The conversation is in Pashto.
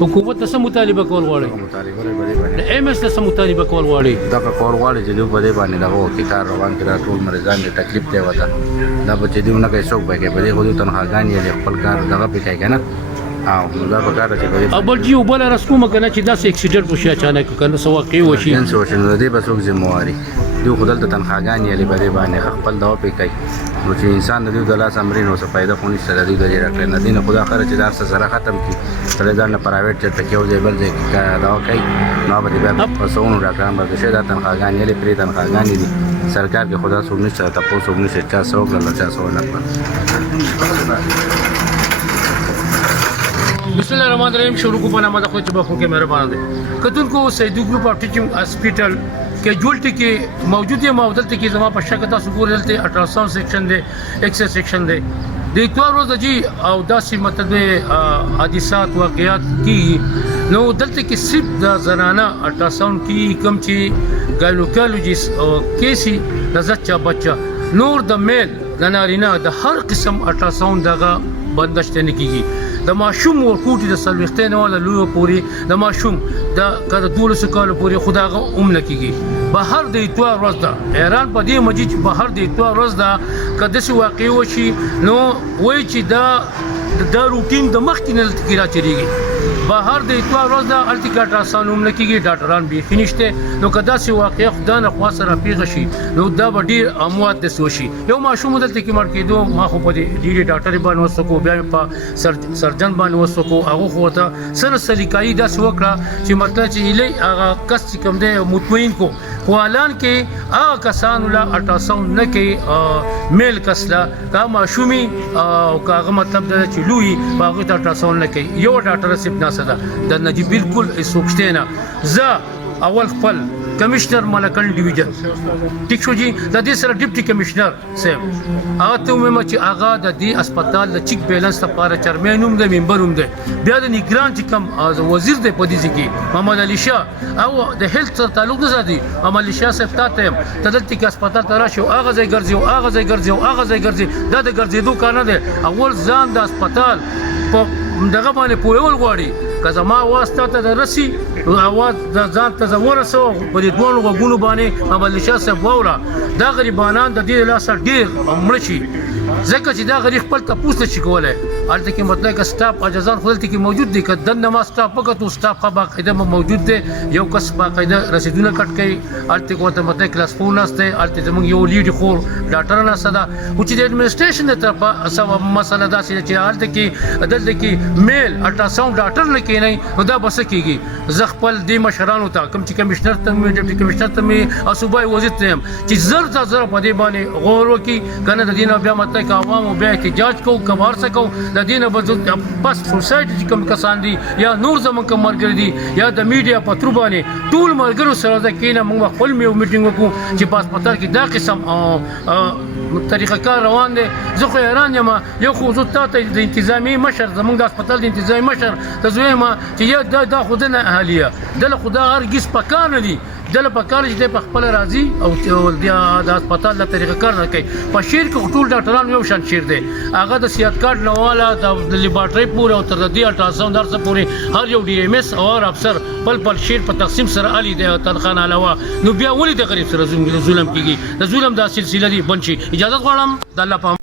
حکومت ته څه مطالبه کول غواړي؟ د ایم اس ته څه مطالبه کول غواړي؟ دغه کول غواړي چې دوی په دې باندې دغه وکړي کار روان کړي، دا ټول مریضان دې تکلیف دی وته دا به چې دوی ونه کوي څوک به کوي، په دې خو دوی تنخواګانې یې خپل کار دغه پې کوي که نه او دا په کار چې او بل جي بله رس کومه که نه چې داسې اکسیډنټ وشي اچانک که نه څه واقع وشي څه وشي نو د دې به څوک ذمواري دوی خو دلته تنخواګانې یې په دې باندې خپل دغه پې کوي نو چې انسان د دوی د لاس امري نو څه فایده خو نشته د دوی د دې راکړی نه دي نه خدا خیره چې دا څه سره ختم کړي سړی ځان نه پرایویټ چېرته کې یو ځای بل ځای کې دغه کوي نو به دې بیا په سوونو ډاکټران به شي دا تنخواګانې یې پرې تنخواګانې دي سرکار کې خدا څوک نشته تپوس څوک نشته چا څه وکړل چا څه ونه کړل. بسم الله الرحمن الرحیم. شروع کو په نامه د خدای چې بخښونکی مهربان دی. کتونکو سیدو ګروپ اف ټیچنګ هاسپټل کیجوالټي کې موجود یم او دلته کې زما په شک تاسو ګورئ دلته الټراساوند سیکشن دی ایکسرے سیکشن دی د اتوار ورځ جی او داسې مطلب حادثات واقعات کی نو دلته کې صرف د زنانه الټراساوند کی کم چې ګاینوکالوجیست او کیسی د زچا بچا نور د میل د نارینه د هر قسم الټراساوند دغه بندشت نه کیږي د ماشوم ورکوټي د سلوختین ولا لوی پوری د ماشوم د کده 12 کال پوری خداغه نه کیږي بهر د اتوار ورځ دا ایران په دې مجید بهر د اتوار ورځ دا کده څه واقع وشي نو وای چې دا روټین د مخکې نه تکرا چریږي بهر د اتوار ورځ دا الټیکاټا سانوم نه کیږي ډاکټران به فینشته نو کدا څه واقع خدای نه خوا سره پیغه شي نو دا ډیر اموات د سوشي یو ماشوم دلته کې مړ کېدو ما خو په دې ډاکټر باندې وسکو بیا په سرجن باندې وسکو هغه خو ته سره سلیقایي دا وکړه چې مطلب چې الی هغه کس کم دی مطمئن کو خو اعلان کې هغه کسان لا الټراساوند نه کوي میل کسلا کا ماشومي او هغه مطلب دا چې لوی هغه الټراساوند نه کوي یو ډاکټر سپ نه صدا د نجی بالکل سوکشته نه ز اول خپل کمشنر ملکن ډیویژن ټیک شو جی د دې سره ډیپټي کمشنر صاحب هغه ته مې چې هغه د دې هسپتال د چیک بیلانس لپاره چیرمن هم د ممبر هم دی بیا د نگران چې کم وزیر دی په دې کې محمد علي شاه او د هیلث سره تعلق نه ساتي محمد علي شاه صاحب ته تدلته کې هسپتال ته راشي هغه ځای ګرځي هغه ځای ګرځي هغه ځای ګرځي دا د ګرځېدو کار نه دی اول ځان د هسپتال په دغه باندې پوهول غواړي که زما واسطه ته رسی اواز د ځان ته ورسو په دې دوه غوګونو باندې محمد شاه صاحب ووره دا غریبانان د دې لاسه ډیر مړ شي ځکه چې دا غریب خپل تاسو نشي کولای الته کې مطلب که سټاف اجازان خپل کې موجود دي که دنه ما سټاف وکړو سټاف خو باقاعده موجود دي یو کس باقاعده رسیدونه کټ کوي الته کوته مطلب کلاس 4 نسته الته زموږ یو لیډ خور ډاکټر نه صدا او چې د اډمنسټریشن د طرفه سبب مسله دا چې الته کې دلته کې میل الټراساوند ډاکټر نه کینای نو دا بس کېږي زه خپل د مشرانو ته کوم چې کمشنر ته مې ډیپټي کمشنر ته مې او صوبای وزیر ته چې زر په دې باندې غور وکي کنه د دینه بیا مطلب که عوام بیا احتجاج کو کمار سکو د دینه بس سوسایټي چې کوم کسان دي یا نور زمون کوم مرګ دي یا د میډیا په تر باندې ټول مرګرو سره د کینه موږ خپل میټینګ وکړو چې په هسپتال کې دا قسم طریقه کار روان دی. زه خو حیران یم، یو خو زه تا ته د انتظامي مشر، زمونږ د هسپتال د انتظامي مشر ته زه وایم چې یا دا خو د نه اهلیه دله خو دا هرګز پکار نه دي، دله پکار چې دی په خپل راضي او د هسپتال د طریقه کار نه کوي. په شهر کې ټول ډاکټران یو شان شهر دی، هغه د صحت کارت نه والا د لیبارټري پورې او تر دې الټراساوند هر څه پورې هر یو ډي ام اس او هر افسر بل شهر په تقسیم سره علي دی تنخواه علاوه. نو بیا ولې د غریب سره ظلم کیږي؟ د ظلم دا سلسله دی بند شي. اجازه غواړم د الله په